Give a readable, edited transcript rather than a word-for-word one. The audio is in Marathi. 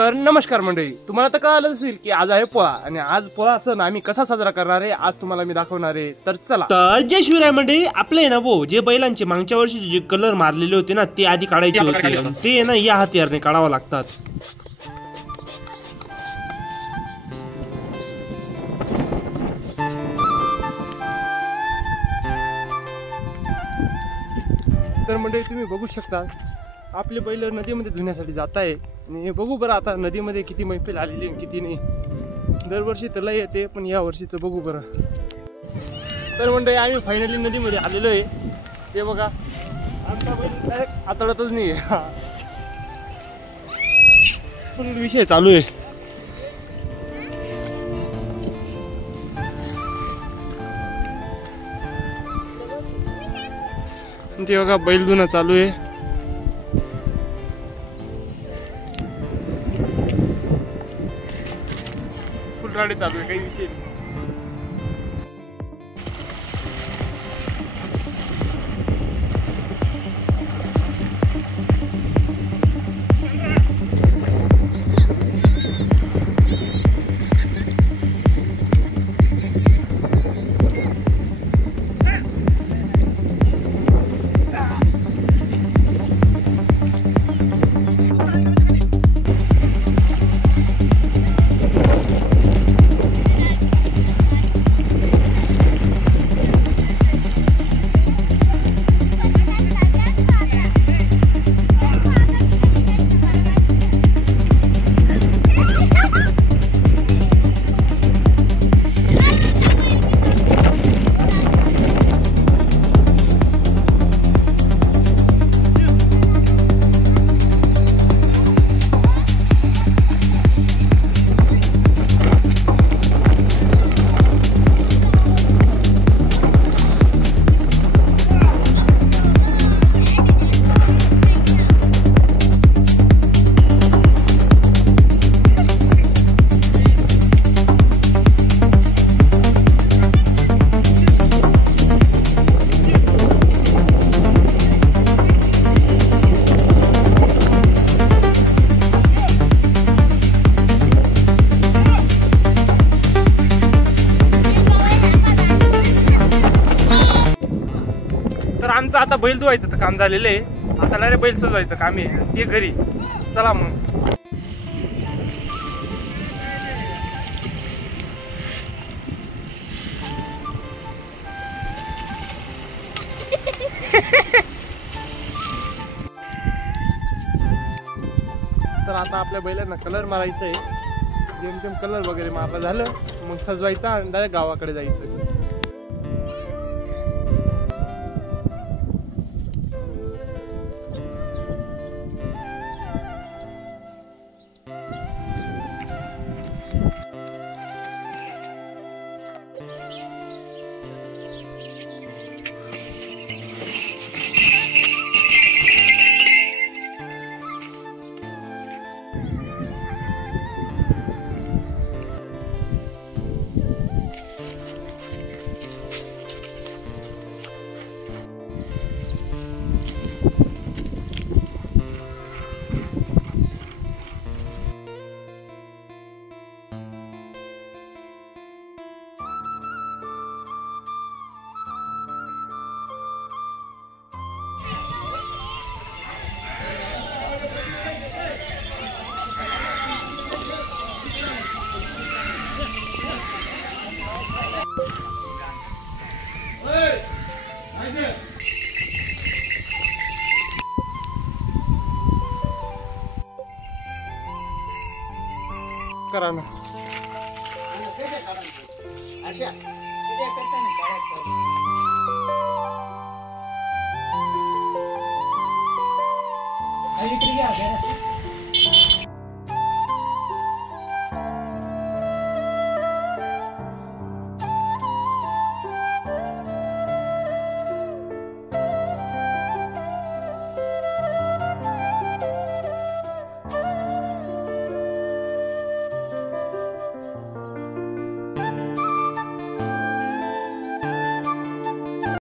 तर नमस्कार मंडळी, तुम्हाला तर कळालं असेल की आज आहे पोळा आणि आज पोळा सण आम्ही कसा साजरा करणार आहे आज तुम्हाला मी दाखवणार आहे. तर चला. तर जय शिवराय मंडळी. आपले ना भाऊ जे बैलांचे मागच्या वर्षी जे कलर मारलेले होते ना ते आधी काढायचे होते, ते ना या हत्यारने काढावं लागतात. तर मंडळी तुम्ही बघू शकता आपले बैल नदीमध्ये धुण्यासाठी जात आहे आणि बघू बरं आता नदीमध्ये किती मैफिल आलेली आणि किती नाही. दरवर्षी तर लय येते पण या वर्षीचं बघू बरं. तर मंडळी आम्ही फायनली नदीमध्ये आलेलो आहे. ते बघा आमचा बैल डायरेक्ट आतडतच नाही आहे. विषय चालू आहे. ते बघा बैल धुणं चालू आहे. फुल राडे चालू आहे, काही विषय नाही. आमचं आता बैल धुवायचं तर काम झालेलं आहे. आता डायरेक्ट बैल सजवायचं काम आहे ते घरी. चला मग. तर आता आपल्या बैलांना कलर मारायचा आहे. जेमतेम कलर वगैरे मारला झालं मग सजवायचा आणि डायरेक्ट गावाकडे जायचं. करा ना. अरे